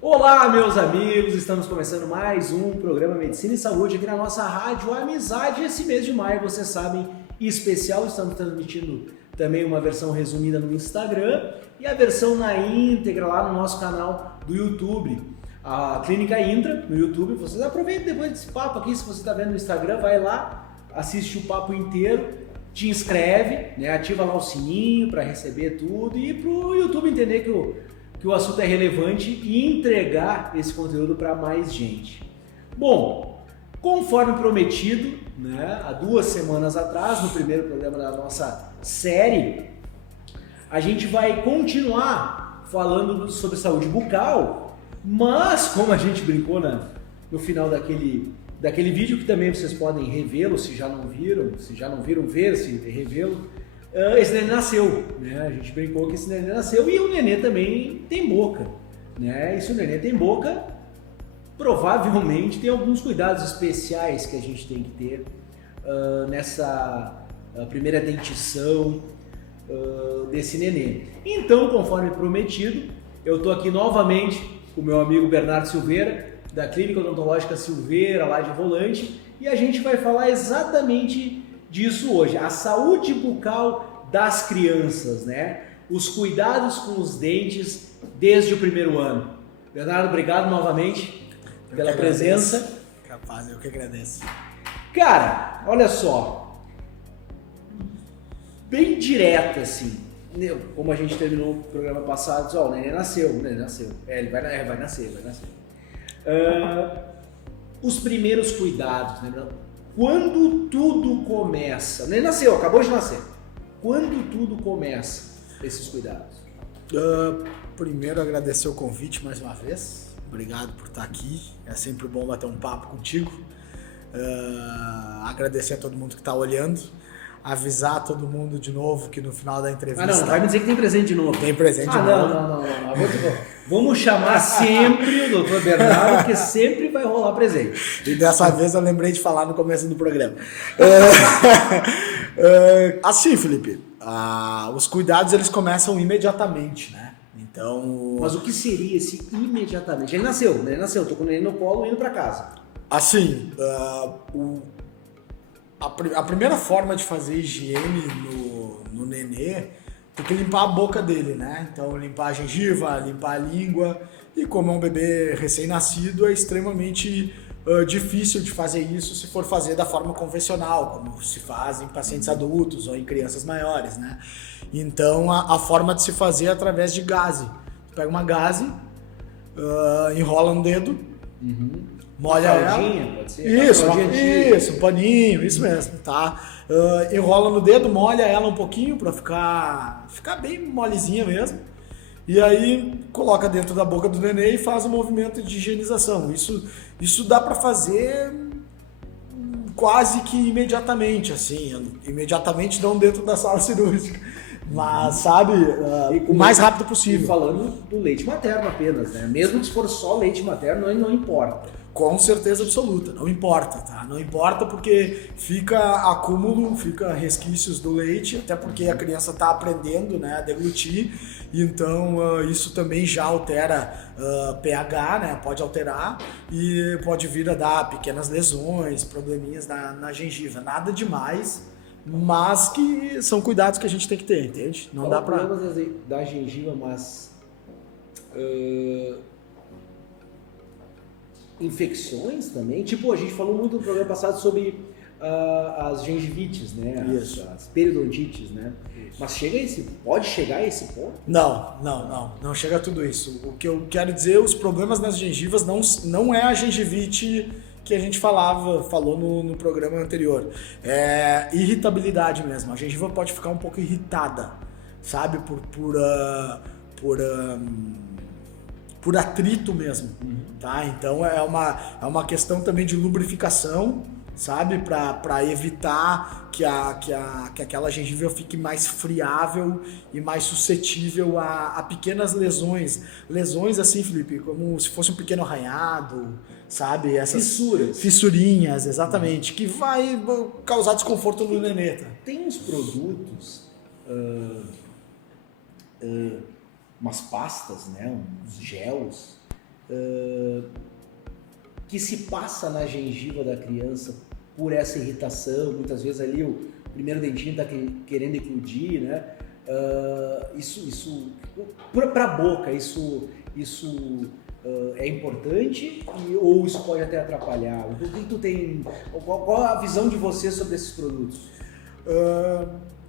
Olá, meus amigos! Estamos começando mais um programa Medicina e Saúde aqui na nossa rádio Amizade. Esse mês de maio, vocês sabem, especial, estamos transmitindo também uma versão resumida no Instagram e a versão na íntegra lá no nosso canal do YouTube, a Clínica Intra no YouTube. Vocês aproveitem depois desse papo aqui, se você está vendo no Instagram, vai lá, assiste o papo inteiro, te inscreve, né? Ativa lá o sininho para receber tudo e para o YouTube entender que o assunto é relevante e entregar esse conteúdo para mais gente. Bom, conforme prometido, né, há 2 semanas atrás, no primeiro programa da nossa série, a gente vai continuar falando sobre saúde bucal, mas como a gente brincou no final daquele vídeo, que também vocês podem revê-lo, se já não viram ver, se revê-lo, esse neném nasceu, né? A gente brincou que esse neném nasceu e o neném também tem boca, né? E se o neném tem boca, provavelmente tem alguns cuidados especiais que a gente tem que ter nessa primeira dentição desse neném. Então, conforme prometido, eu tô aqui novamente com o meu amigo Bernardo Silveira, da Clínica Odontológica Silveira, lá de Rolante, e a gente vai falar exatamente disso hoje, a saúde bucal das crianças, né? Os cuidados com os dentes desde o primeiro ano. Bernardo, obrigado novamente pela presença. Capaz, eu que agradeço. Cara, olha só, bem direto assim, como a gente terminou o programa passado, o neném nasceu. Ele vai nascer. Os primeiros cuidados, né? Quando tudo começa, nem nasceu, acabou de nascer. Quando tudo começa, esses cuidados? Primeiro agradecer o convite mais uma vez. Obrigado por estar aqui. É sempre bom bater um papo contigo. Agradecer a todo mundo que está olhando. Avisar todo mundo de novo que no final da entrevista... Não vai me dizer que tem presente de novo. Tem presente de novo. Não. Vamos chamar sempre o Dr. Bernardo, porque sempre vai rolar presente. E dessa vez eu lembrei de falar no começo do programa. Assim, Felipe, os cuidados eles começam imediatamente, né? Então... Mas o que seria esse imediatamente? Ele nasceu, tô com ele no colo indo para casa. Assim, a primeira forma de fazer higiene no nenê tem que limpar a boca dele, né? Então limpar a gengiva, limpar a língua. E como é um bebê recém-nascido, é extremamente difícil de fazer isso se for fazer da forma convencional, como se faz em pacientes adultos ou em crianças maiores, né? Então a forma de se fazer é através de gaze. Você pega uma gaze, enrola no dedo, molha ela. Pode ser? Isso, um paninho, isso mesmo, tá? Enrola no dedo, molha ela um pouquinho pra ficar bem molezinha mesmo. E aí coloca dentro da boca do neném e faz um movimento de higienização. Isso dá pra fazer quase que imediatamente, assim. Imediatamente não dentro da sala cirúrgica. Mas, sabe, o mais rápido possível. E falando do leite materno apenas, né? Mesmo que for só leite materno, não importa. Com certeza absoluta, não importa, tá? Não importa porque fica acúmulo, fica resquícios do leite, até porque a criança está aprendendo, né, a deglutir, então isso também já altera pH, né? Pode alterar e pode vir a dar pequenas lesões, probleminhas na gengiva, nada demais. Mas que são cuidados que a gente tem que ter, entende? Não dá pra... problemas da gengiva, mas... infecções também? Tipo, a gente falou muito no programa passado sobre as gengivites, né? As periodontites, né? Isso. Mas pode chegar a esse ponto? Não chega a tudo isso. O que eu quero dizer, os problemas nas gengivas não é a gengivite que a gente falou no programa anterior. É irritabilidade mesmo. A gengiva pode ficar um pouco irritada, sabe? Por atrito mesmo, tá? Então é uma questão também de lubrificação, sabe? Para evitar que aquela gengiva fique mais friável e mais suscetível a pequenas lesões. Lesões assim, Felipe, como se fosse um pequeno arranhado, sabe? Essas fissurinhas, exatamente, que vai causar desconforto no nenê. Tá? Tem uns produtos, umas pastas, né? Uns gels, que se passa na gengiva da criança por essa irritação, muitas vezes ali o primeiro dentinho está querendo eclodir, né? Isso para a boca, isso é importante ou isso pode até atrapalhar? O que tu tem? Qual a visão de você sobre esses produtos?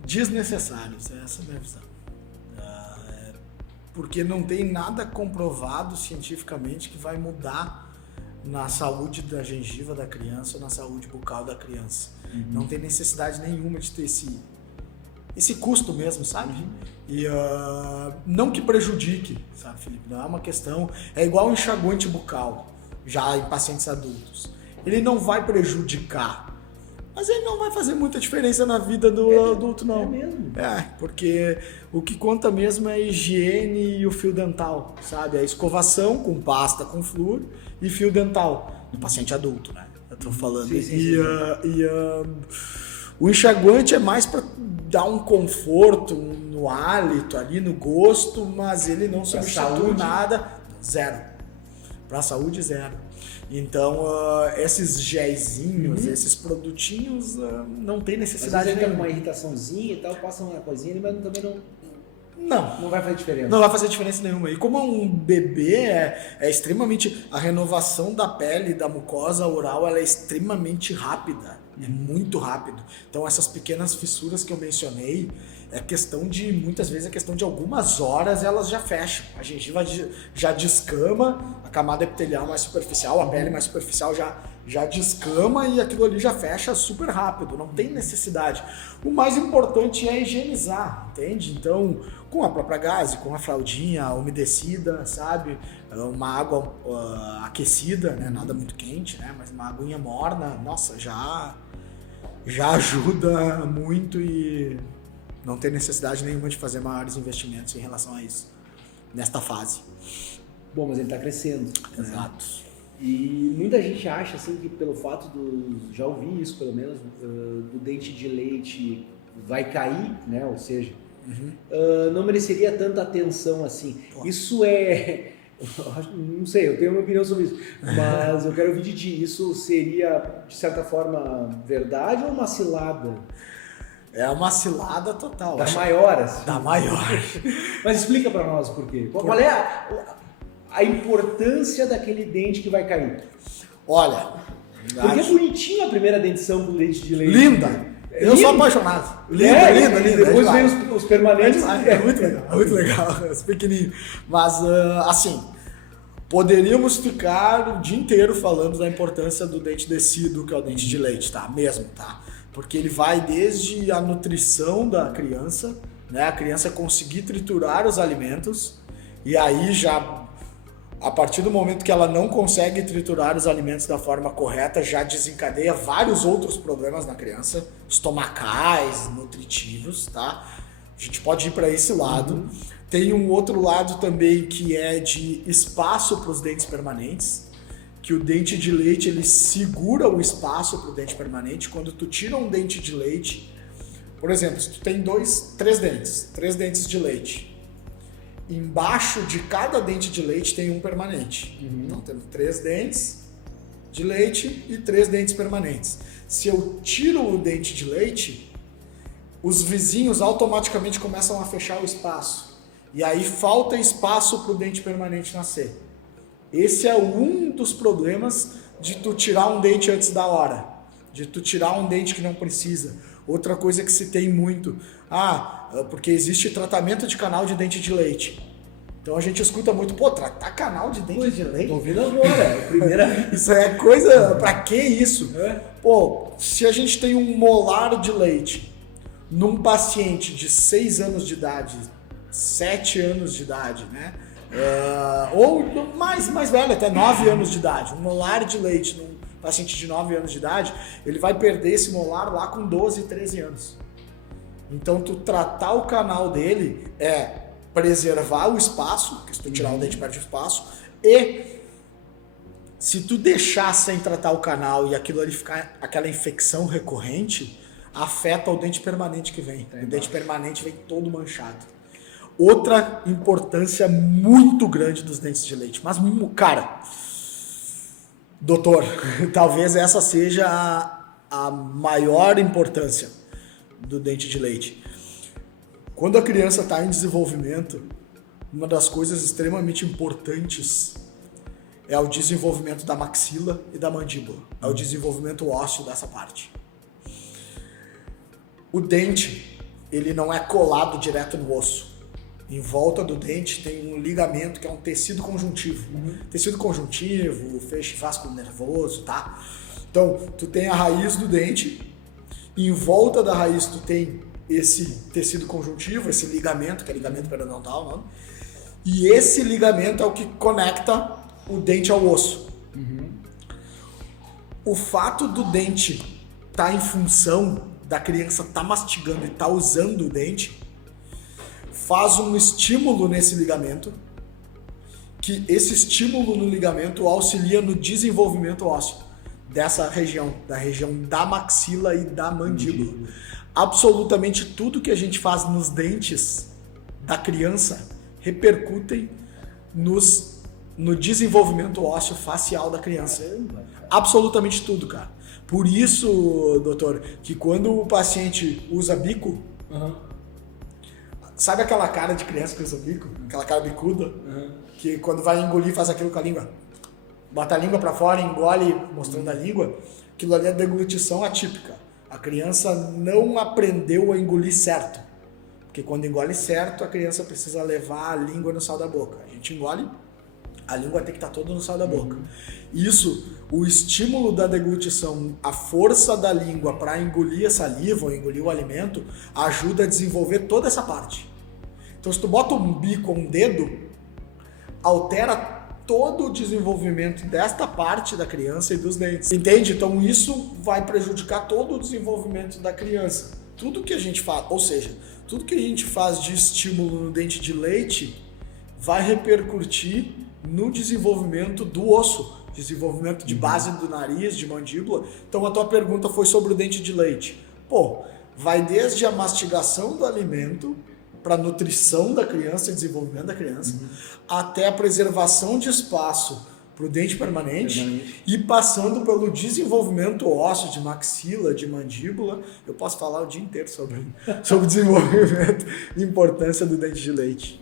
Desnecessários, essa é a minha visão. Porque não tem nada comprovado cientificamente que vai mudar na saúde da gengiva da criança ou na saúde bucal da criança. Não tem necessidade nenhuma de ter esse custo mesmo, sabe? E não que prejudique, sabe, Felipe? Não é uma questão... É igual um enxaguante bucal, já em pacientes adultos. Ele não vai prejudicar, mas ele não vai fazer muita diferença na vida do adulto, não. É mesmo? Porque o que conta mesmo é a higiene e o fio dental, sabe? A escovação com pasta com flúor e fio dental do paciente adulto, né? Eu tô falando. Sim. O enxaguante é mais para dar um conforto no hálito, ali no gosto, mas ele não substitui nada. Zero. Para a saúde, zero. Então, esses géisinhos, esses produtinhos, não tem necessidade nenhuma. Às vezes nenhuma. uma irritaçãozinha e tal, passa uma coisinha ali, mas também Não. Não vai fazer diferença. Não vai fazer diferença nenhuma. E como um bebê é extremamente... A renovação da pele, da mucosa oral, ela é extremamente rápida. É muito rápido. Então essas pequenas fissuras que eu mencionei, muitas vezes é questão de algumas horas elas já fecham. A gengiva já descama, a camada epitelial mais superficial, a pele mais superficial já descama e aquilo ali já fecha super rápido, não tem necessidade. O mais importante é higienizar, entende? Então, com a própria gaze, com a fraldinha umedecida, sabe? Uma água aquecida, né? Nada muito quente, né? Mas uma aguinha morna, nossa, já ajuda muito e não tem necessidade nenhuma de fazer maiores investimentos em relação a isso, nesta fase. Bom, mas ele está crescendo. Exato. Né? E muita gente acha assim que pelo fato já ouvi isso pelo menos, do dente de leite vai cair, né? Ou seja, não mereceria tanta atenção assim. Pô. Isso não sei, eu tenho uma opinião sobre isso, mas eu quero ouvir de ti, isso seria de certa forma verdade ou uma cilada? É uma cilada total. Da maior, assim. Da maior. Mas explica para nós por quê. Qual é a importância daquele dente que vai cair? Olha... Porque é bonitinho a primeira dentição do dente de leite. Linda! Eu sou apaixonado. Linda. Depois vem os permanentes. É muito legal. Os pequenininhos. Mas, assim, poderíamos ficar o dia inteiro falando da importância do dente descido, que é o dente de leite, tá? Mesmo, tá? Porque ele vai desde a nutrição da criança, né? A criança conseguir triturar os alimentos, e aí já, a partir do momento que ela não consegue triturar os alimentos da forma correta, já desencadeia vários outros problemas na criança, estomacais, nutritivos, tá? A gente pode ir para esse lado. Tem um outro lado também que é de espaço para os dentes permanentes, que o dente de leite ele segura o espaço para o dente permanente. Quando tu tira um dente de leite, por exemplo, se tu tem três dentes de leite, embaixo de cada dente de leite tem um permanente. Então temos 3 dentes de leite e 3 dentes permanentes. Se eu tiro o dente de leite, os vizinhos automaticamente começam a fechar o espaço. E aí falta espaço para o dente permanente nascer. Esse é um dos problemas de tu tirar um dente antes da hora. De tu tirar um dente que não precisa. Outra coisa que se tem muito, porque existe tratamento de canal de dente de leite. Então a gente escuta muito, tratar canal de dente de leite? Tô ouvindo agora, primeira... Isso é coisa, pra que isso? Se a gente tem um molar de leite num paciente de 6 anos de idade, 7 anos de idade, né? Ou mais velho, até 9 anos de idade, um molar de leite num paciente de 9 anos de idade, ele vai perder esse molar lá com 12, 13 anos. Então, tu tratar o canal dele é preservar o espaço, porque se tu tirar o dente, perde o espaço, e se tu deixar sem tratar o canal e aquilo ali ficar aquela infecção recorrente, afeta o dente permanente que vem. O dente permanente vem todo manchado. Outra importância muito grande dos dentes de leite. Mas, cara, doutor, talvez essa seja a maior importância do dente de leite. Quando a criança está em desenvolvimento, uma das coisas extremamente importantes é o desenvolvimento da maxila e da mandíbula. É o desenvolvimento ósseo dessa parte. O dente, ele não é colado direto no osso. Em volta do dente tem um ligamento que é um tecido conjuntivo. Tecido conjuntivo, feixe vascular nervoso, tá? Então, tu tem a raiz do dente, e em volta da raiz tu tem esse tecido conjuntivo, esse ligamento, que é ligamento periodontal, não? E esse ligamento é o que conecta o dente ao osso. O fato do dente estar em função da criança estar mastigando e estar usando o dente faz um estímulo nesse ligamento, que esse estímulo no ligamento auxilia no desenvolvimento ósseo dessa região, da região da maxila e da mandíbula. Absolutamente tudo que a gente faz nos dentes da criança repercutem no desenvolvimento ósseo facial da criança. Absolutamente tudo, cara. Por isso, doutor, que quando o paciente usa bico, sabe aquela cara de criança que usa bico? Aquela cara bicuda? Que quando vai engolir faz aquilo com a língua. Bota a língua pra fora, engole mostrando a língua. Aquilo ali é deglutição atípica. A criança não aprendeu a engolir certo. Porque quando engole certo, a criança precisa levar a língua no sal da boca. A gente engole, a língua tem que estar toda no sal da boca. Isso, o estímulo da deglutição, a força da língua para engolir a saliva ou engolir o alimento, ajuda a desenvolver toda essa parte. Então, se tu bota um bico ou um dedo, altera todo o desenvolvimento desta parte da criança e dos dentes. Entende? Então, isso vai prejudicar todo o desenvolvimento da criança. Tudo que a gente faz, ou seja, tudo que a gente faz de estímulo no dente de leite vai repercutir no desenvolvimento do osso, desenvolvimento de base do nariz, de mandíbula. Então a tua pergunta foi sobre o dente de leite. Pô, vai desde a mastigação do alimento para a nutrição da criança e desenvolvimento da criança, até a preservação de espaço para o dente permanente e passando pelo desenvolvimento ósseo de maxila, de mandíbula. Eu posso falar o dia inteiro sobre o desenvolvimento e importância do dente de leite.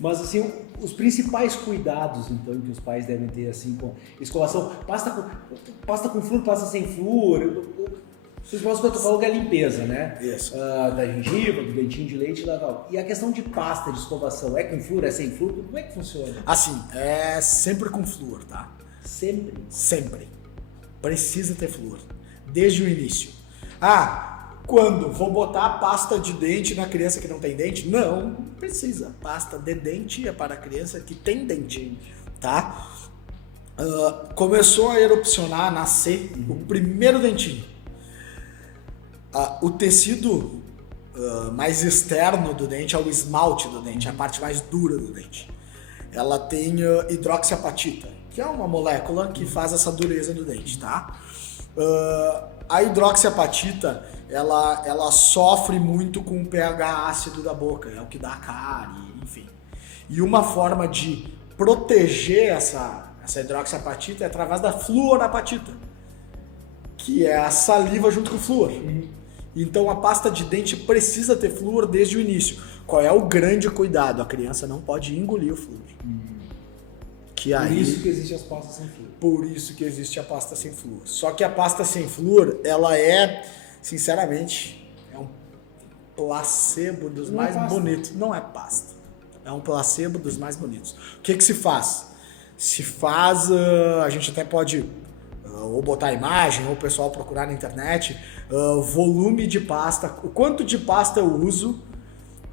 Mas assim, os principais cuidados então que os pais devem ter assim com escovação, pasta com flúor, pasta sem flúor, os principais que eu tô falando é a limpeza, né? Isso. Da gengiva, do dentinho de leite e tal. E a questão de pasta de escovação, é com flúor, é sem flúor? Como é que funciona? Assim, é sempre com flúor, tá? Sempre? Sempre. Precisa ter flúor. Desde o início. Quando? Vou botar a pasta de dente na criança que não tem dente? Não precisa. Pasta de dente é para a criança que tem dente, tá? Começou a erupcionar, a nascer, o primeiro dentinho. O tecido mais externo do dente é o esmalte do dente, a parte mais dura do dente. Ela tem hidroxiapatita, que é uma molécula que faz essa dureza do dente, tá? A hidroxiapatita, ela sofre muito com o pH ácido da boca, é o que dá cárie, enfim. E uma forma de proteger essa hidroxiapatita é através da fluorapatita, que é a saliva junto com o flúor. Então a pasta de dente precisa ter flúor desde o início. Qual é o grande cuidado? A criança não pode engolir o flúor. Por isso que existem as pastas sem flúor. Por isso que existe a pasta sem flúor. Só que a pasta sem flúor, ela é, sinceramente, é um placebo dos mais bonitos. Não é pasta. É um placebo dos mais bonitos. O que se faz? Se faz, a gente até pode ou botar a imagem, ou o pessoal procurar na internet, volume de pasta, o quanto de pasta eu uso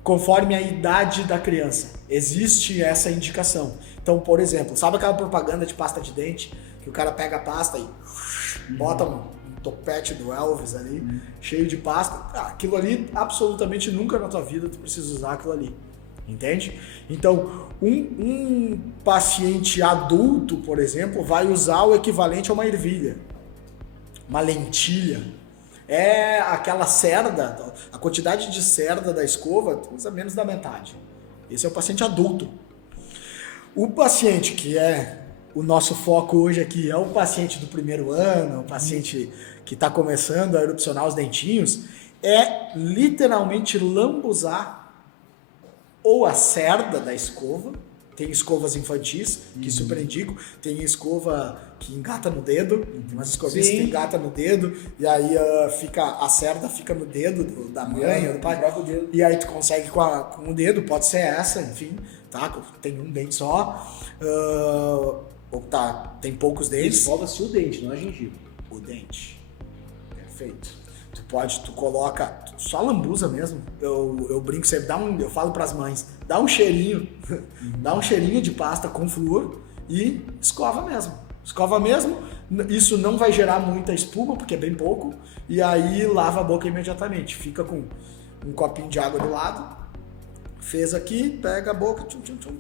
conforme a idade da criança. Existe essa indicação. Então, por exemplo, sabe aquela propaganda de pasta de dente, que o cara pega a pasta e bota um topete do Elvis ali, cheio de pasta? Aquilo ali, absolutamente nunca na tua vida tu precisa usar aquilo ali. Entende? Então, um paciente adulto, por exemplo, vai usar o equivalente a uma ervilha, uma lentilha. É aquela cerda, a quantidade de cerda da escova, usa menos da metade. Esse é o paciente adulto. O paciente que é o nosso foco hoje aqui é o paciente do primeiro ano, o paciente que está começando a erupcionar os dentinhos, é literalmente lambuzar ou a cerda da escova. Tem escovas infantis que super indico, tem escova que engata no dedo, tem umas escovinhas que engata no dedo, e aí a cerda fica no dedo da mãe ou do pai, e aí tu consegue com o dedo, pode ser essa, enfim, tá? Tem um dente só, ou tem poucos dentes. Escova-se o dente, não a gengiva. O dente. Perfeito. Tu coloca, só lambuza mesmo. Eu brinco sempre, eu falo pras mães, dá um cheirinho de pasta com flúor e escova mesmo. Escova mesmo, isso não vai gerar muita espuma, porque é bem pouco, e aí lava a boca imediatamente. Fica com um copinho de água do lado, fez aqui, pega a boca,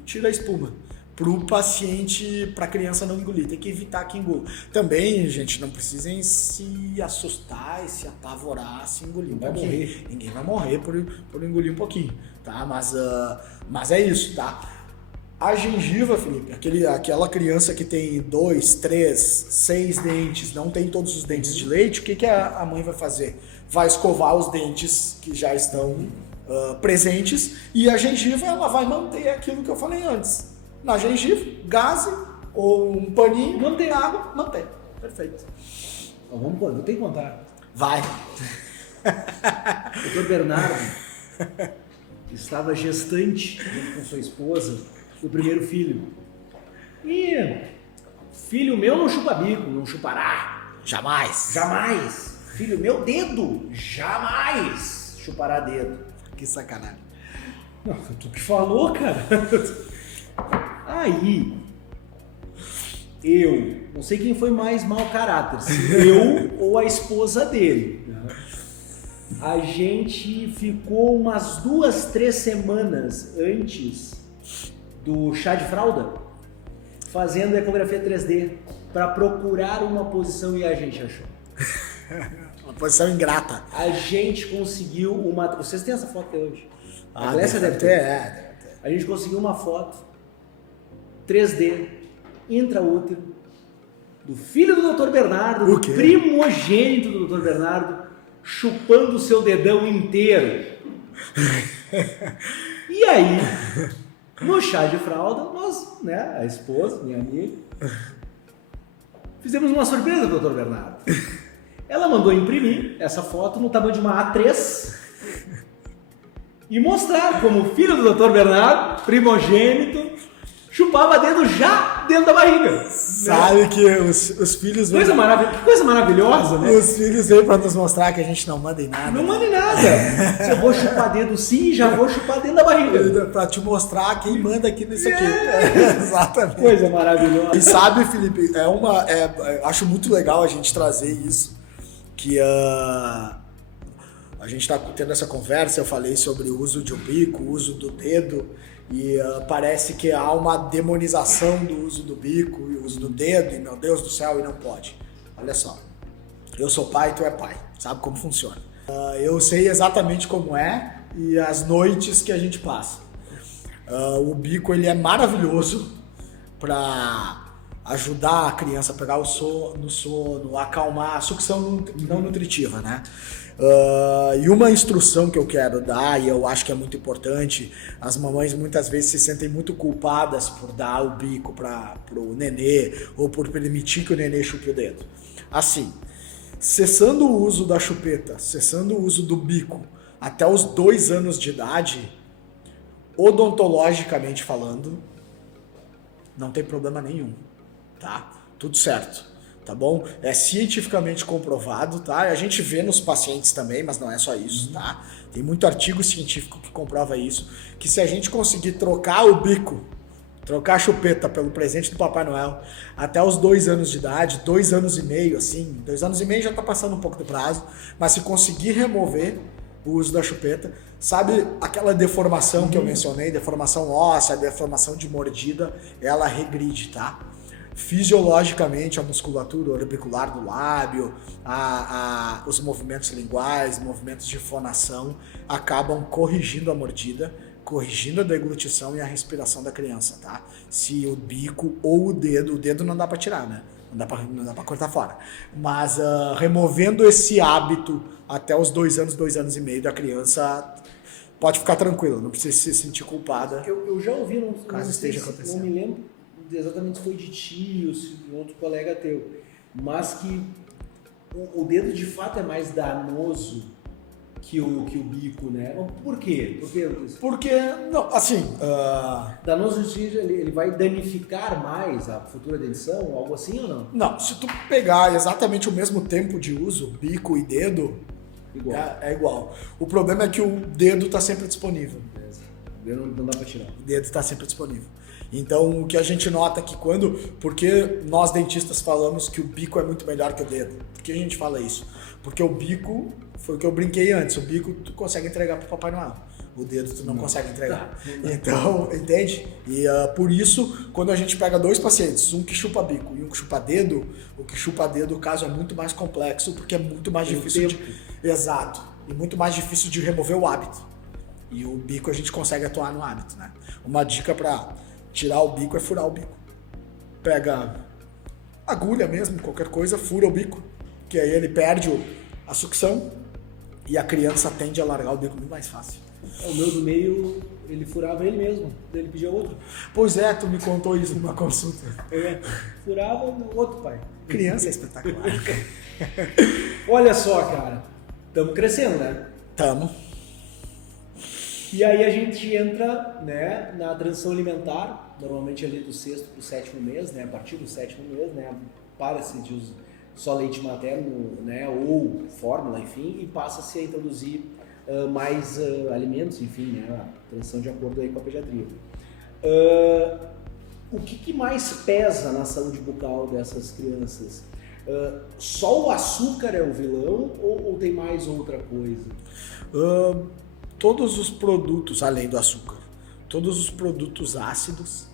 tira a espuma. Pro paciente, pra criança não engolir, tem que evitar que engula. Também, gente, não precisem se assustar e se apavorar se engolir um pouquinho. Ninguém vai morrer por engolir um pouquinho, tá? Mas é isso, tá? A gengiva, Felipe, aquela criança que tem 2, 3, 6 dentes, não tem todos os dentes de leite, o que a mãe vai fazer? Vai escovar os dentes que já estão presentes, e a gengiva ela vai manter aquilo que eu falei antes. Na gengiva, gaze ou um paninho, mantém água, mantém. Perfeito. Então, vamos pôr, eu tenho que contar. Vai. O Dr. Bernardo estava gestante junto com sua esposa do primeiro filho. E filho meu não chupa bico, não chupará. Jamais. Jamais. Filho meu, dedo. Jamais chupará dedo. Que sacanagem. Não, foi tu que falou, cara. Aí, eu, não sei quem foi mais mau caráter, se eu ou a esposa dele. A gente ficou umas 2, 3 semanas antes do chá de fralda fazendo ecografia 3D para procurar uma posição e a gente achou. Uma posição ingrata. A gente conseguiu uma... Vocês têm essa foto até hoje? A Glécia deve ter. A gente conseguiu uma foto 3D, intraútero, do filho do Dr. Bernardo, do primogênito do Dr. Bernardo, chupando o seu dedão inteiro. E aí, no chá de fralda, nós, né, a esposa, minha amiga, fizemos uma surpresa pro Dr. Bernardo. Ela mandou imprimir essa foto no tamanho de uma A3 e mostrar como o filho do Dr. Bernardo, primogênito, chupava dedo já dentro da barriga. Sabe, né? Que os filhos... Que coisa maravilhosa, né? Os filhos vêm pra nos mostrar que a gente não manda em nada. Não manda em nada. Se eu vou chupar dedo sim, já vou chupar dentro da barriga. Pra te mostrar quem manda aqui nisso aqui. Exatamente. Coisa maravilhosa. E sabe, Felipe, acho muito legal a gente trazer isso, que a gente tá tendo essa conversa, eu falei sobre o uso de um bico, o uso do dedo, e parece que há uma demonização do uso do bico e o uso do dedo, e meu Deus do céu, e não pode. Olha só, eu sou pai, tu é pai, sabe como funciona. Eu sei exatamente como é e as noites que a gente passa. O bico, ele é maravilhoso para ajudar a criança a pegar no sono, acalmar a sucção não nutritiva, né? E uma instrução que eu quero dar, e eu acho que é muito importante, as mamães muitas vezes se sentem muito culpadas por dar o bico pro nenê ou por permitir que o nenê chupe o dedo. Assim, cessando o uso da chupeta, cessando o uso do bico até os 2 anos de idade, odontologicamente falando, não tem problema nenhum, tá? Tudo certo. Tá bom? É cientificamente comprovado, tá? A gente vê nos pacientes também, mas não é só isso, tá? Tem muito artigo científico que comprova isso, que se a gente conseguir trocar o bico, trocar a chupeta pelo presente do Papai Noel até os 2 anos de idade, 2 anos e meio, assim, 2 anos e meio já tá passando um pouco do prazo, mas se conseguir remover o uso da chupeta, sabe aquela deformação que eu mencionei, deformação óssea, deformação de mordida, ela regride, tá? Fisiologicamente, a musculatura orbicular do lábio, os movimentos linguais, movimentos de fonação acabam corrigindo a mordida, corrigindo a deglutição e a respiração da criança, tá? Se o bico ou o dedo não dá para tirar, né? Não dá pra cortar fora. Mas removendo esse hábito até os 2 anos, 2 anos e meio da criança, pode ficar tranquilo, não precisa se sentir culpada. Eu já ouvi, caso esteja acontecendo. Não me lembro exatamente se foi de ti ou se de outro colega teu, mas que o dedo de fato é mais danoso que o bico, né? Por quê? Porque, não, assim... Danoso, ele vai danificar mais a futura dentição, algo assim ou não? Não, se tu pegar exatamente o mesmo tempo de uso, bico e dedo, Igual. é igual. O problema é que o dedo está sempre disponível. O dedo não dá pra tirar. O dedo está sempre disponível. Então, o que a gente nota que porque nós dentistas falamos que o bico é muito melhor que o dedo. Por que a gente fala isso? Porque o bico, foi o que eu brinquei antes, o bico tu consegue entregar pro Papai Noel. O dedo tu não consegue entregar. Então, entende? E por isso, quando a gente pega 2 pacientes, um que chupa bico e um que chupa dedo, o que chupa dedo, o caso é muito mais complexo, porque é muito mais difícil Exato. E muito mais difícil de remover o hábito. E o bico a gente consegue atuar no hábito, né? Uma dica para tirar o bico é furar o bico. Pega agulha mesmo, qualquer coisa, fura o bico, que aí ele perde a sucção e a criança tende a largar o bico muito mais fácil. O meu do meio, ele furava ele mesmo, daí ele pedia outro. Pois é, tu me contou isso numa consulta. Furava o outro pai. Criança é espetacular. Olha só, cara, estamos crescendo, né? Tamo. E aí a gente entra, né, na transição alimentar, normalmente ali do 6º para o 7º mês, né, a partir do 7º mês, né, para-se de só leite materno, né, ou fórmula, enfim, e passa-se a introduzir mais alimentos, enfim, né, a transição de acordo aí com a pediatria. O que mais pesa na saúde bucal dessas crianças? Só o açúcar é o vilão ou tem mais outra coisa? Todos os produtos, além do açúcar, todos os produtos ácidos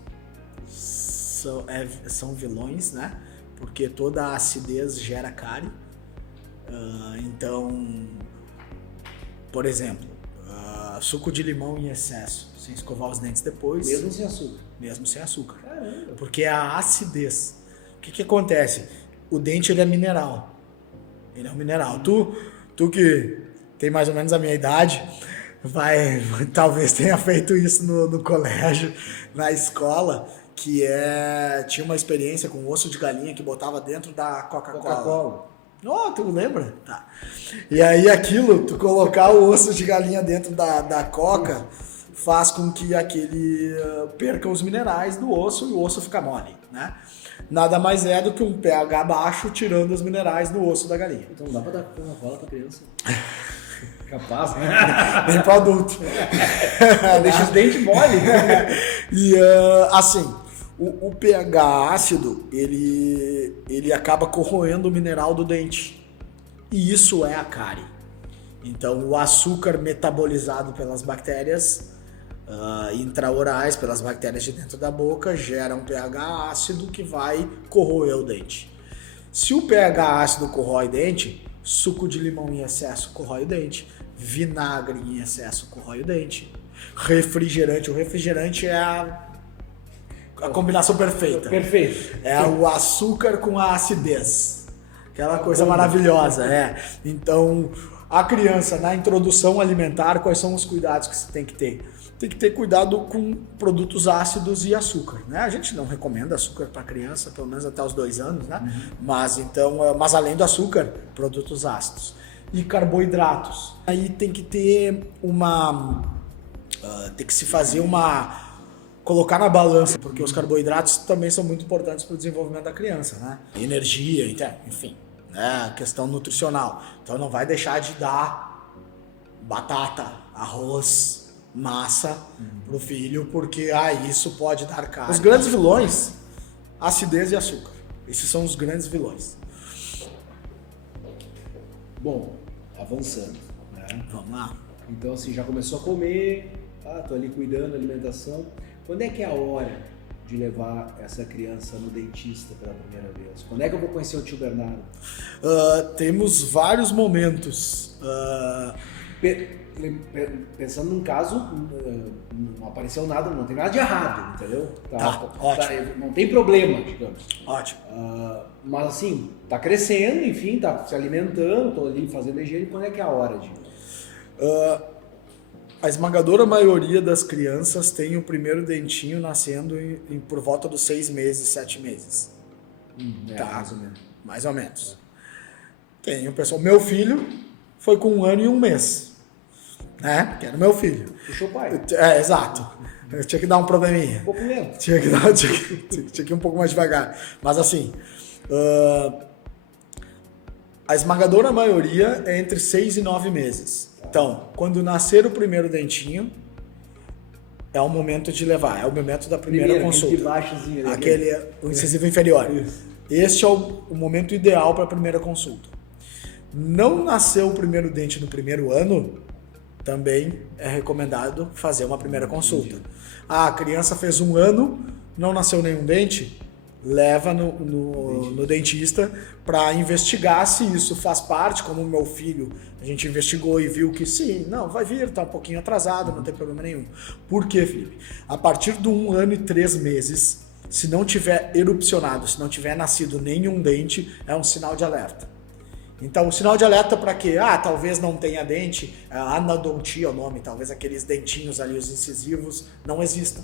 são vilões, né? Porque toda a acidez gera cárie. Então, por exemplo, suco de limão em excesso, sem escovar os dentes depois. Mesmo sem açúcar? Mesmo sem açúcar. Caramba! Porque a acidez. O que acontece? O dente ele é mineral. Ele é um mineral. Tu que tem mais ou menos a minha idade, talvez tenha feito isso no colégio, na escola, tinha uma experiência com osso de galinha que botava dentro da Coca-Cola. Oh, tu lembra? Tá. E aí tu colocar o osso de galinha dentro da Coca, faz com que aquele perca os minerais do osso e o osso fica mole, né? Nada mais é do que um pH baixo tirando os minerais do osso da galinha. Então não dá pra dar Coca-Cola pra criança? Capaz, né? Nem para adulto. Deixa os dentes mole. E assim, o pH ácido, ele acaba corroendo o mineral do dente. E isso é a cárie. Então, o açúcar metabolizado pelas bactérias intraorais, pelas bactérias de dentro da boca, gera um pH ácido que vai corroer o dente. Se o pH ácido corrói o dente, suco de limão em excesso corrói o dente, vinagre em excesso corrói o dente, refrigerante. O refrigerante é a combinação perfeita. Perfeito. É o açúcar com a acidez. Aquela coisa maravilhosa, Então, a criança, na introdução alimentar, quais são os cuidados que você tem que ter? Tem que ter cuidado com produtos ácidos e açúcar, né? A gente não recomenda açúcar para criança, pelo menos até os 2 anos, né? Uhum. Mas além do açúcar, produtos ácidos. E carboidratos. Aí tem que ter tem que se fazer colocar na balança, porque os carboidratos também são muito importantes para o desenvolvimento da criança, né? Energia, enfim, né? A questão nutricional. Então não vai deixar de dar batata, arroz, massa pro filho, porque isso pode dar cárie. Os grandes vilões, acidez e açúcar. Esses são os grandes vilões. Bom, avançando, né? Vamos lá. Então assim, já começou a comer, tô ali cuidando da alimentação. Quando é que é a hora de levar essa criança no dentista pela primeira vez? Quando é que eu vou conhecer o tio Bernardo? Temos vários momentos. Pensando num caso, não apareceu nada, não tem nada de errado, entendeu? Ótimo. Não tem problema, digamos. Ótimo. Mas assim, tá crescendo, enfim, tá se alimentando, tô ali fazendo higiene, quando é que é a hora de... A esmagadora maioria das crianças tem o primeiro dentinho nascendo por volta dos 6 meses, 7 meses. Tá, mais ou menos. Mais ou menos. Tem o pessoal. Meu filho foi com 1 ano e 1 mês. Né? Que era meu filho. Puxou o pai. Exato. Eu tinha que dar um probleminha. Um pouco lento. Tinha que ir um pouco mais devagar. Mas assim, a esmagadora maioria é entre 6 e 9 meses. Então, quando nascer o primeiro dentinho, é o momento de levar, é o momento da primeira consulta. O incisivo inferior. Isso. Este é o momento ideal para a primeira consulta. Não nasceu o primeiro dente no primeiro ano, também é recomendado fazer uma primeira consulta. A criança fez 1 ano, não nasceu nenhum dente, leva no dentista para investigar se isso faz parte, como o meu filho, a gente investigou e viu que sim, não, vai vir, tá um pouquinho atrasado, não tem problema nenhum. Por quê, Felipe? A partir do 1 ano e 3 meses, se não tiver erupcionado, se não tiver nascido nenhum dente, é um sinal de alerta. Então, o sinal de alerta para quê? Talvez não tenha dente, anodontia é o nome, talvez aqueles dentinhos ali, os incisivos, não existam.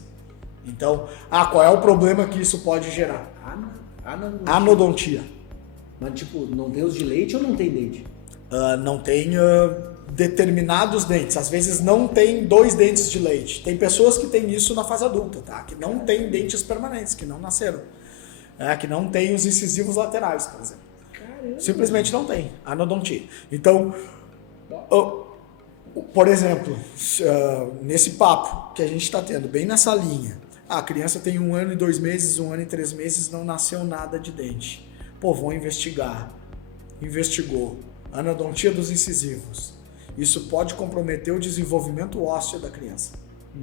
Então, qual é o problema que isso pode gerar? Anodontia. Mas tipo, não tem os de leite ou não tem dente? Não tem determinados dentes. Às vezes não tem 2 dentes de leite. Tem pessoas que têm isso na fase adulta, tá? Que não tem dentes permanentes, que não nasceram. Que não tem os incisivos laterais, por exemplo. Caramba. Simplesmente não tem anodontia. Então, por exemplo, nesse papo que a gente está tendo, bem nessa linha, a criança tem 1 ano e 2 meses, 1 ano e 3 meses, não nasceu nada de dente. Pô, vão investigar. Investigou. Anodontia dos incisivos. Isso pode comprometer o desenvolvimento ósseo da criança.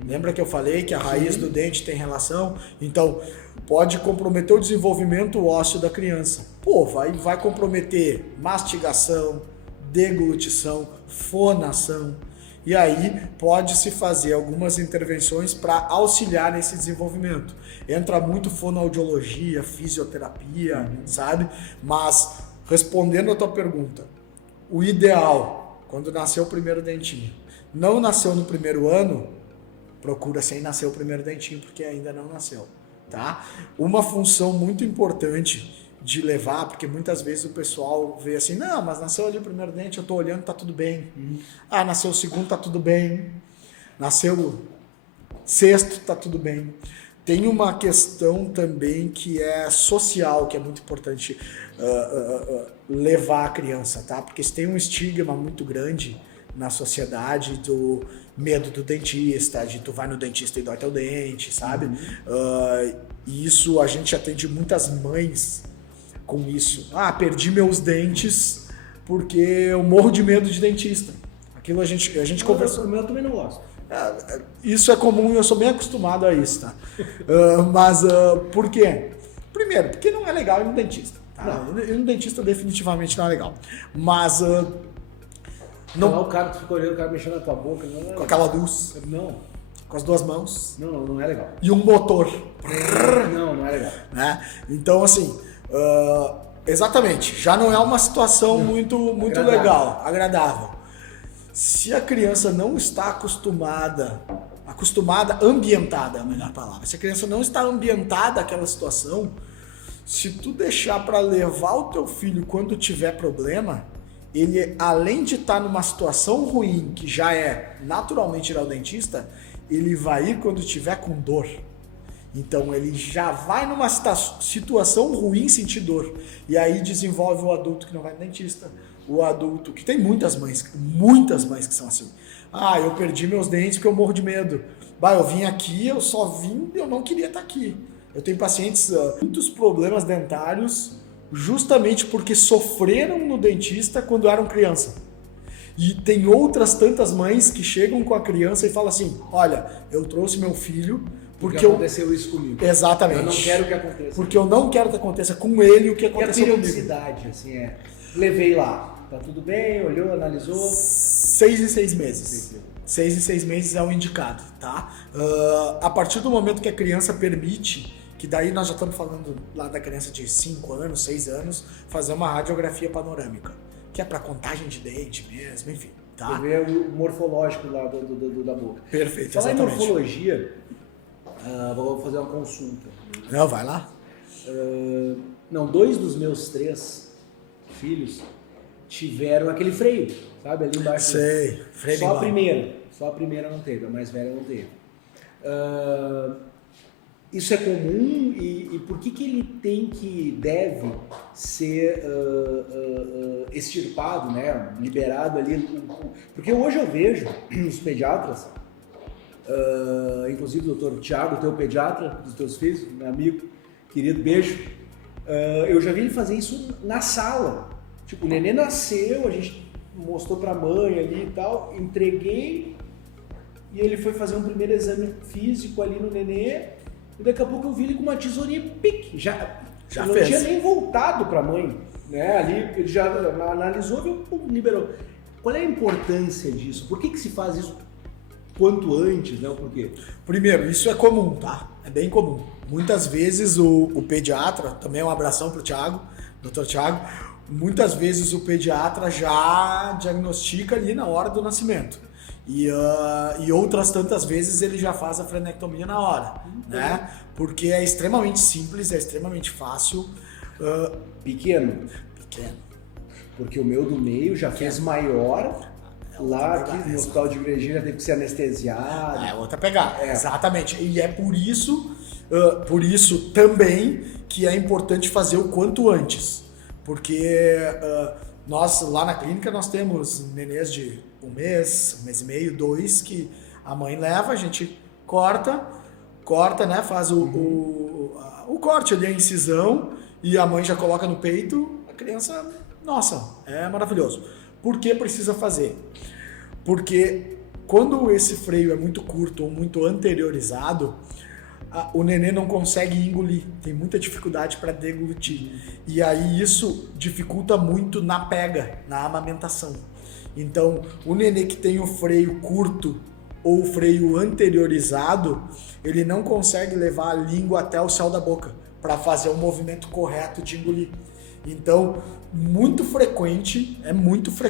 Lembra que eu falei que a raiz do dente tem relação? Então, pode comprometer o desenvolvimento ósseo da criança. Pô, vai comprometer mastigação, deglutição, fonação. E aí pode-se fazer algumas intervenções para auxiliar nesse desenvolvimento. Entra muito fonoaudiologia, fisioterapia, sabe? Mas, respondendo a tua pergunta, o ideal, quando nasceu o primeiro dentinho, não nasceu no primeiro ano, procura sem nascer o primeiro dentinho, porque ainda não nasceu, tá? Uma função muito importante de levar, porque muitas vezes o pessoal vê assim, não, mas nasceu ali o primeiro dente, eu tô olhando, tá tudo bem. Nasceu o segundo, tá tudo bem. Nasceu o sexto, tá tudo bem. Tem uma questão também que é social, que é muito importante levar a criança, tá? Porque tem um estigma muito grande na sociedade do medo do dentista, de tu vai no dentista e dói teu dente, sabe? E isso a gente atende muitas mães com isso. Perdi meus dentes porque eu morro de medo de dentista. Aquilo a gente conversou. O meu eu também não gosto. Isso é comum e eu sou bem acostumado a isso, tá? Mas por quê? Primeiro, porque não é legal ir no dentista. Tá? Ir no dentista definitivamente não é legal. Mas... não, o cara, tu fica olhando o cara mexendo na tua boca. Não é com aquela luz. Não. Com as 2 mãos. Não é legal. E um motor. Não é legal. Né? Então, assim... exatamente, já não é uma situação muito legal, agradável. Se a criança não está acostumada, ambientada é a melhor palavra. Se a criança não está ambientada àquela situação, se tu deixar para levar o teu filho quando tiver problema, ele, além de estar numa situação ruim, que já é naturalmente ir ao dentista, ele vai ir quando tiver com dor. Então ele já vai numa situação ruim sentir dor. E aí desenvolve o adulto que não vai no dentista. O adulto, que tem muitas mães que são assim. Eu perdi meus dentes porque eu morro de medo. Eu vim aqui, eu só vim, eu não queria estar aqui. Eu tenho pacientes, muitos problemas dentários, justamente porque sofreram no dentista quando eram criança. E tem outras tantas mães que chegam com a criança e falam assim, olha, eu trouxe meu filho porque aconteceu isso comigo. Exatamente. Eu não quero que aconteça. Porque eu não quero que aconteça com ele o que aconteceu comigo. E a periodicidade, assim, levei lá. tá tudo bem, olhou, analisou. 6 em 6 meses. 6 em 6 meses é o indicado, tá? A partir do momento que a criança permite, que daí nós já estamos falando lá da criança de 5 anos, 6 anos, fazer uma radiografia panorâmica, que é para contagem de dente mesmo, enfim, tá? Ver o morfológico lá da boca. Perfeito, Falar em exatamente. morfologia, vou fazer uma consulta. Não, vai lá. Não, 2 dos meus 3 filhos tiveram aquele freio, sabe, ali embaixo. Sei, freio Só igual. a primeira não teve, a mais velha não teve. Isso é comum e por que ele deve ser extirpado, né, liberado ali? Porque hoje eu vejo os pediatras, inclusive o doutor Tiago, teu pediatra dos teus filhos, meu amigo, querido, beijo, eu já vi ele fazer isso na sala. Tipo, o nenê nasceu, a gente mostrou pra mãe ali e tal, entreguei e ele foi fazer um primeiro exame físico ali no nenê e daqui a pouco eu vi ele com uma tesourinha, pique, já não fez. tinha nem voltado pra mãe, né? Ali ele já analisou, viu, pum, liberou. Qual é a importância disso? Por que se faz isso quanto antes, né? Por quê? Primeiro, isso é comum, tá? É bem comum. Muitas vezes o pediatra, também um abração pro Thiago, doutor Thiago, muitas vezes o pediatra já diagnostica ali na hora do nascimento. E outras tantas vezes ele já faz a frenectomia na hora, né? Porque é extremamente simples, é extremamente fácil. Pequeno. Pequeno. Porque o meu do meio já fez maior, lá aqui no hospital de Igrejinha teve que ser anestesiado. É outra pegada, exatamente. E é por isso também que é importante fazer o quanto antes. Porque nós lá na clínica nós temos nenês de 1 mês e meio, 2, que a mãe leva, a gente corta, né? Faz o corte ali, a incisão, e a mãe já coloca no peito, a criança, nossa, é maravilhoso. Por que precisa fazer? Porque quando esse freio é muito curto ou muito anteriorizado, o nenê não consegue engolir, tem muita dificuldade para deglutir. E aí isso dificulta muito na pega, na amamentação. Então, o nenê que tem o freio curto ou o freio anteriorizado, ele não consegue levar a língua até o céu da boca para fazer o movimento correto de engolir. Então, é muito frequente.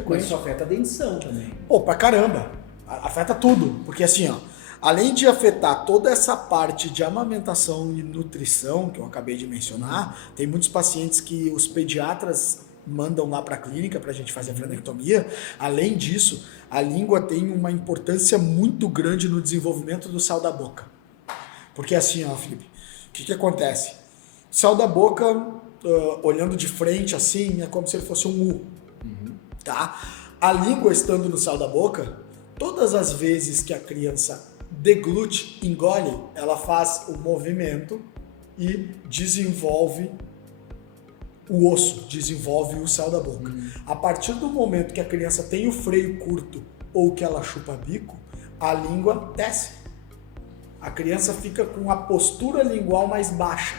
Mas isso afeta a dentição também. Pô, pra caramba. Afeta tudo. Porque assim, ó, além de afetar toda essa parte de amamentação e nutrição, que eu acabei de mencionar, tem muitos pacientes que os pediatras mandam lá para a clínica para a gente fazer a frenectomia. Além disso, a língua tem uma importância muito grande no desenvolvimento do céu da boca. Porque assim, ó, Felipe, o que acontece? O céu da boca, olhando de frente assim, é como se ele fosse um U. Tá? A língua estando no céu da boca, todas as vezes que a criança deglute, engole, ela faz o movimento e desenvolve o osso, desenvolve o céu da boca. A partir do momento que a criança tem o freio curto ou que ela chupa bico, a língua desce. A criança fica com a postura lingual mais baixa.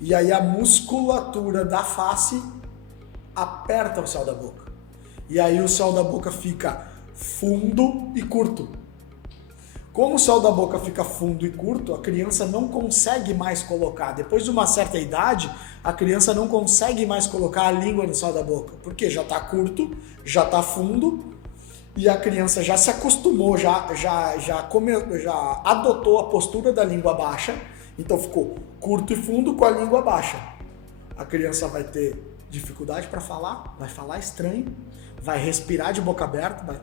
E aí a musculatura da face aperta o céu da boca. E aí o céu da boca fica fundo e curto. Como o céu da boca fica fundo e curto, a criança não consegue mais colocar. Depois de uma certa idade, a criança não consegue mais colocar a língua no céu da boca. Porque já está curto, já está fundo, e a criança já se acostumou, já adotou a postura da língua baixa. Então ficou curto e fundo com a língua baixa. A criança vai ter dificuldade para falar, vai falar estranho, vai respirar de boca aberta, vai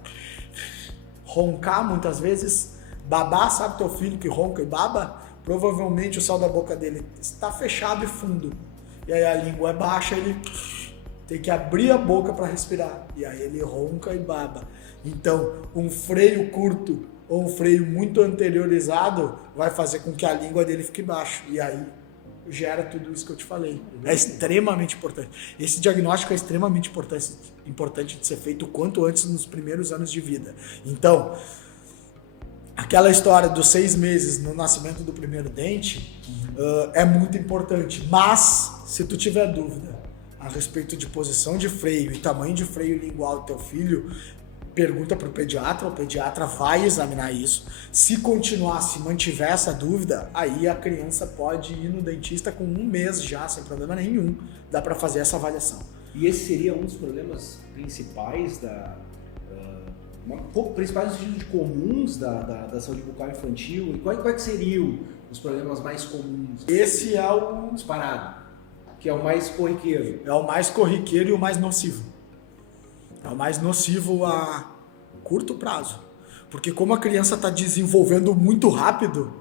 roncar muitas vezes. Babar, sabe teu filho que ronca e baba? Provavelmente o céu da boca dele está fechado e fundo. E aí a língua é baixa, ele tem que abrir a boca para respirar. E aí ele ronca e baba. Então, um freio curto ou um freio muito anteriorizado vai fazer com que a língua dele fique baixa. E aí gera tudo isso que eu te falei. É extremamente importante. Esse diagnóstico é extremamente importante de ser feito o quanto antes nos primeiros anos de vida. Então, aquela história dos 6 meses no nascimento do primeiro dente é muito importante. Mas, se tu tiver dúvida, a respeito de posição de freio e tamanho de freio lingual do teu filho, pergunta para o pediatra vai examinar isso. Se continuar, se mantiver essa dúvida, aí a criança pode ir no dentista com 1 mês já, sem problema nenhum, dá para fazer essa avaliação. E esse seria um dos problemas principais principais de comuns da saúde bucal infantil? E quais que seriam os problemas mais comuns? Esse é o disparado, que é o mais corriqueiro. É o mais corriqueiro e o mais nocivo. É o mais nocivo a curto prazo. Porque como a criança está desenvolvendo muito rápido,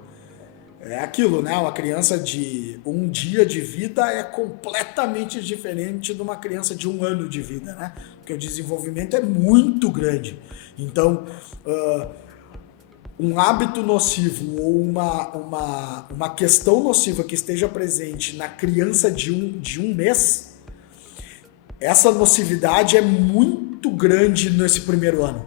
é aquilo, né? Uma criança de 1 dia de vida é completamente diferente de uma criança de 1 ano de vida, né? Porque o desenvolvimento é muito grande. Então, um hábito nocivo ou uma questão nociva que esteja presente na criança de um mês, essa nocividade é muito grande nesse primeiro ano.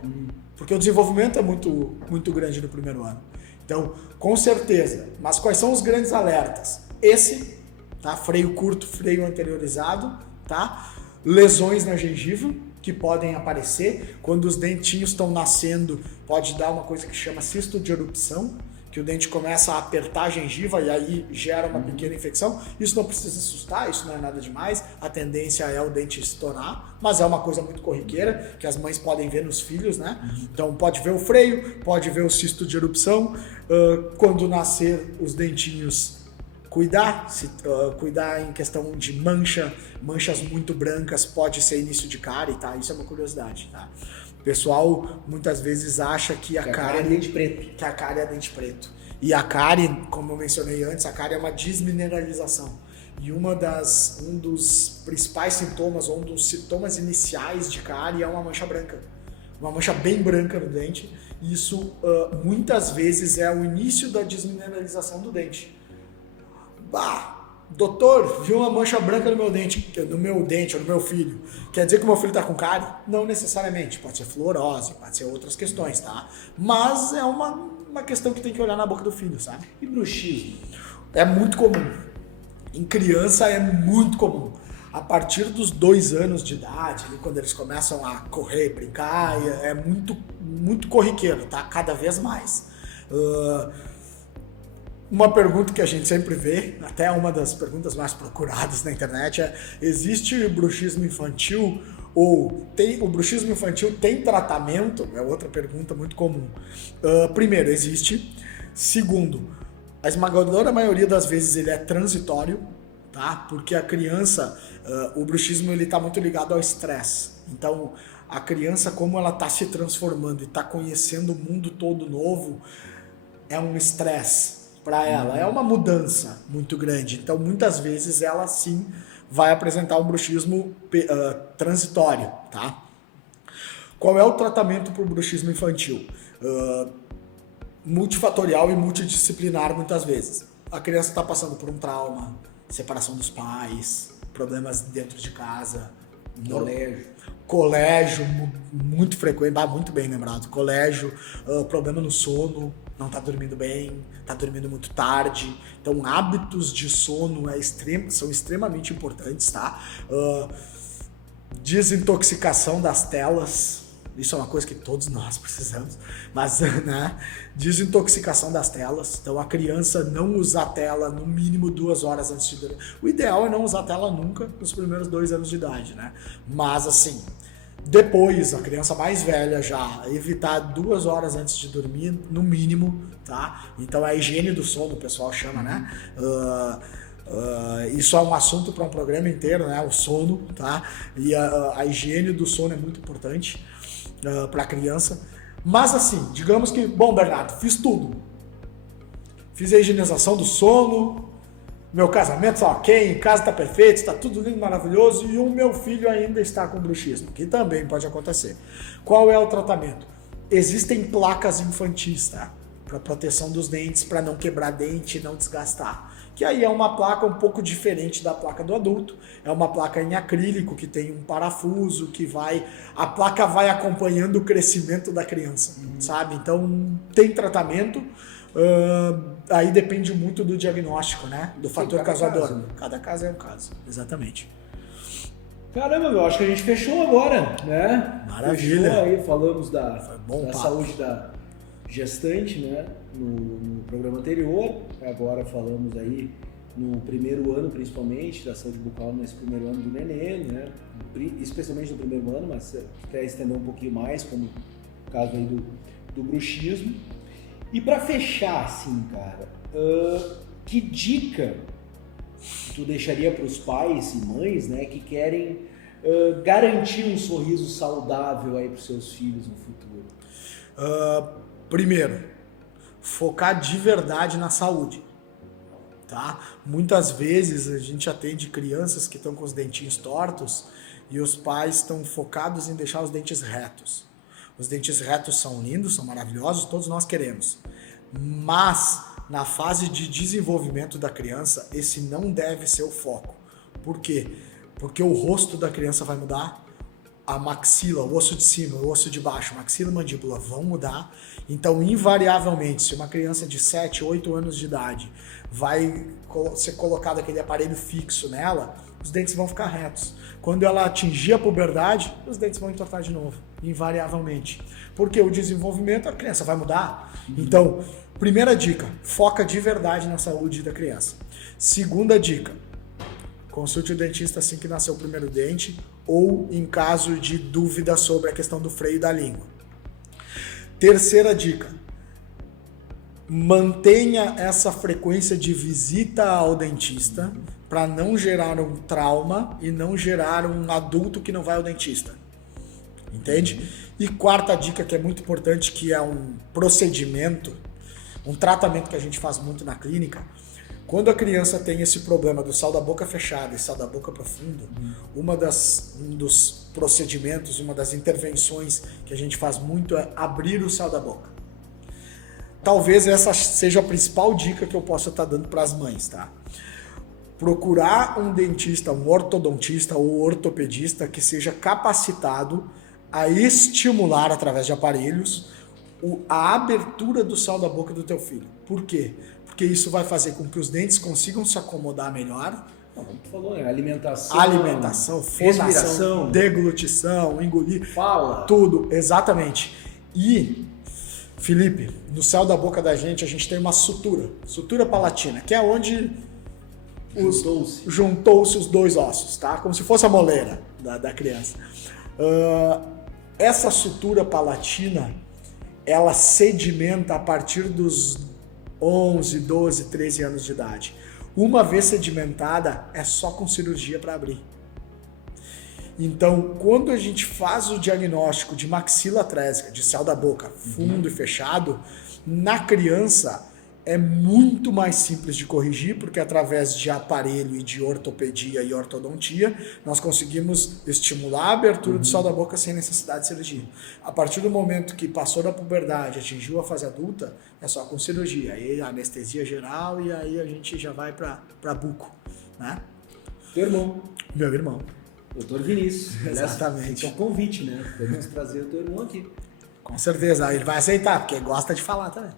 Porque o desenvolvimento é muito, muito grande no primeiro ano. Então, com certeza. Mas quais são os grandes alertas? Esse, tá? Freio curto, freio anteriorizado, tá? Lesões na gengiva, que podem aparecer. Quando os dentinhos estão nascendo, pode dar uma coisa que chama cisto de erupção, que o dente começa a apertar a gengiva e aí gera uma pequena infecção. Isso não precisa assustar, isso não é nada demais. A tendência é o dente estourar, mas é uma coisa muito corriqueira, que as mães podem ver nos filhos, né? Então pode ver o freio, pode ver o cisto de erupção. Quando nascer os dentinhos, cuidar em questão de manchas muito brancas, pode ser início de cárie, tá? Isso é uma curiosidade, tá? O pessoal muitas vezes acha que a cárie é dente preto. Que a cárie é dente preto. E a cárie, como eu mencionei antes, a cárie é uma desmineralização. E um dos principais sintomas, ou um dos sintomas iniciais de cárie é uma mancha branca. Uma mancha bem branca no dente. E isso muitas vezes é o início da desmineralização do dente. Doutor, viu uma mancha branca no meu dente ou no meu filho. Quer dizer que o meu filho está com cárie? Não necessariamente. Pode ser fluorose, pode ser outras questões, tá? Mas é uma questão que tem que olhar na boca do filho, sabe? E bruxismo? É muito comum. Em criança é muito comum. A partir dos 2 anos de idade, quando eles começam a correr, brincar, é muito, muito corriqueiro, tá? Cada vez mais. Uma pergunta que a gente sempre vê, até uma das perguntas mais procuradas na internet é: existe bruxismo infantil ou o bruxismo infantil tem tratamento? É outra pergunta muito comum. Primeiro, existe. Segundo, a esmagadora maioria das vezes ele é transitório, tá? Porque a criança, o bruxismo ele está muito ligado ao estresse. Então, a criança, como ela está se transformando e está conhecendo o mundo todo novo, é um estresse para ela, é uma mudança muito grande. Então, muitas vezes, ela sim vai apresentar um bruxismo transitório, tá? Qual é o tratamento para o bruxismo infantil? Multifatorial e multidisciplinar, muitas vezes. A criança está passando por um trauma, separação dos pais, problemas dentro de casa, colégio muito frequente, muito bem lembrado, colégio, problema no sono, não está dormindo bem, está dormindo muito tarde. Então, hábitos de sono são extremamente importantes, tá? Desintoxicação das telas, isso é uma coisa que todos nós precisamos, mas, né? Desintoxicação das telas. Então, a criança não usar tela no mínimo 2 horas antes de dormir. O ideal é não usar tela nunca nos primeiros 2 anos de idade, né? Mas, assim, depois, a criança mais velha já, evitar 2 horas antes de dormir, no mínimo, tá? Então, a higiene do sono, o pessoal chama, né? Isso é um assunto para um programa inteiro, né? O sono, tá? E a higiene do sono é muito importante para a criança. Mas assim, digamos que, bom, Bernardo, fiz tudo. Fiz a higienização do sono, meu casamento tá ok, em casa tá perfeito, está tudo lindo, maravilhoso, e o meu filho ainda está com bruxismo, que também pode acontecer. Qual é o tratamento? Existem placas infantis, tá? Para proteção dos dentes, para não quebrar dente e não desgastar. Que aí é uma placa um pouco diferente da placa do adulto. É uma placa em acrílico que tem um parafuso que a placa vai acompanhando o crescimento da criança, sabe? Então tem tratamento. Aí depende muito do diagnóstico, né? Do fator causador. Cada caso é um caso, exatamente. Caramba, eu acho que a gente fechou agora, né? Maravilha. Fechou aí, falamos da papo. saúde da gestante, né? No programa anterior. Agora falamos aí no primeiro ano, principalmente, da saúde bucal nesse primeiro ano do nenê, né? Especialmente no primeiro ano, mas quer estender um pouquinho mais, como o caso aí do bruxismo. E para fechar, assim, cara, que dica tu deixaria para os pais e mães, né, que querem garantir um sorriso saudável aí para os seus filhos no futuro? Primeiro, focar de verdade na saúde, tá? Muitas vezes a gente atende crianças que estão com os dentinhos tortos e os pais estão focados em deixar os dentes retos. Os dentes retos são lindos, são maravilhosos, todos nós queremos. Mas na fase de desenvolvimento da criança, esse não deve ser o foco. Por quê? Porque o rosto da criança vai mudar, a maxila, o osso de cima, o osso de baixo, maxila e mandíbula vão mudar. Então, invariavelmente, se uma criança de 7, 8 anos de idade vai ser colocado aquele aparelho fixo nela, os dentes vão ficar retos. Quando ela atingir a puberdade, os dentes vão entortar de novo, invariavelmente. Porque o desenvolvimento, a criança vai mudar. Então, primeira dica, foca de verdade na saúde da criança. Segunda dica, consulte o dentista assim que nasceu o primeiro dente ou em caso de dúvida sobre a questão do freio da língua. Terceira dica, mantenha essa frequência de visita ao dentista para não gerar um trauma e não gerar um adulto que não vai ao dentista. Entende? E quarta dica, que é muito importante, que é um procedimento, um tratamento que a gente faz muito na clínica. Quando a criança tem esse problema do sal da boca fechada e sal da boca profundo, um dos procedimentos, uma das intervenções que a gente faz muito é abrir o sal da boca. Talvez essa seja a principal dica que eu possa estar dando para as mães, tá? Procurar um dentista, um ortodontista ou ortopedista que seja capacitado a estimular através de aparelhos a abertura do sal da boca do teu filho. Por quê? Porque isso vai fazer com que os dentes consigam se acomodar melhor. Como tu falou, né? Alimentação, fonação, deglutição, engolir, fala, tudo, exatamente. E, Felipe, no céu da boca da gente a gente tem uma sutura palatina, que é onde juntou-se os dois ossos, tá? Como se fosse a moleira da criança. Essa sutura palatina, ela sedimenta a partir dos 11, 12, 13 anos de idade. Uma vez sedimentada, é só com cirurgia para abrir. Então, quando a gente faz o diagnóstico de maxila trésica, de céu da boca fundo e fechado, na criança é muito mais simples de corrigir, porque através de aparelho e de ortopedia e ortodontia, nós conseguimos estimular a abertura do céu da boca sem necessidade de cirurgia. A partir do momento que passou da puberdade, atingiu a fase adulta, é só com cirurgia. Aí anestesia geral e aí a gente já vai para buco, né? Teu irmão. Meu irmão. Doutor Vinícius. Exatamente. É um convite, né? Podemos trazer o teu irmão aqui. Com certeza, ele vai aceitar, porque gosta de falar também.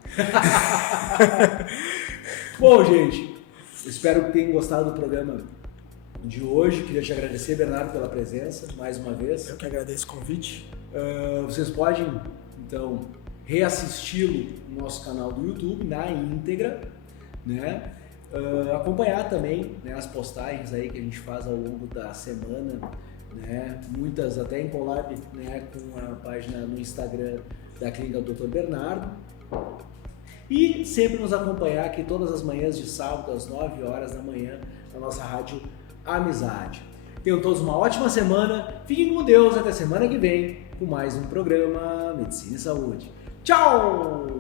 Bom, gente, espero que tenham gostado do programa de hoje. Queria te agradecer, Bernardo, pela presença, mais uma vez. Eu que agradeço o convite. Vocês podem, então, reassisti-lo no nosso canal do YouTube, na íntegra, né? Acompanhar também, né, as postagens aí que a gente faz ao longo da semana, né, muitas até em collab, né, com a página no Instagram da Clínica do Dr. Bernardo. E sempre nos acompanhar aqui todas as manhãs de sábado, às 9 horas da manhã, na nossa rádio Amizade. Tenham todos uma ótima semana, fiquem com Deus, até semana que vem, com mais um programa Medicina e Saúde. Tchau!